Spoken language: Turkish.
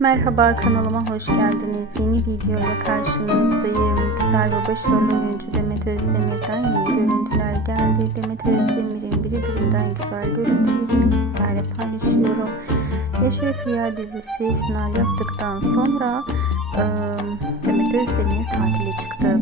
Merhaba, kanalıma hoş geldiniz. Yeni videoyla karşınızdayım. Güzel ve başarılı oyuncu Demet Özdemir'den yeni görüntüler geldi. Demet Özdemir'in birbirinden güzel görüntülerini sizlerle paylaşıyorum. Eşref Rüya dizisi final yaptıktan sonra Demet Özdemir tatile çıktı.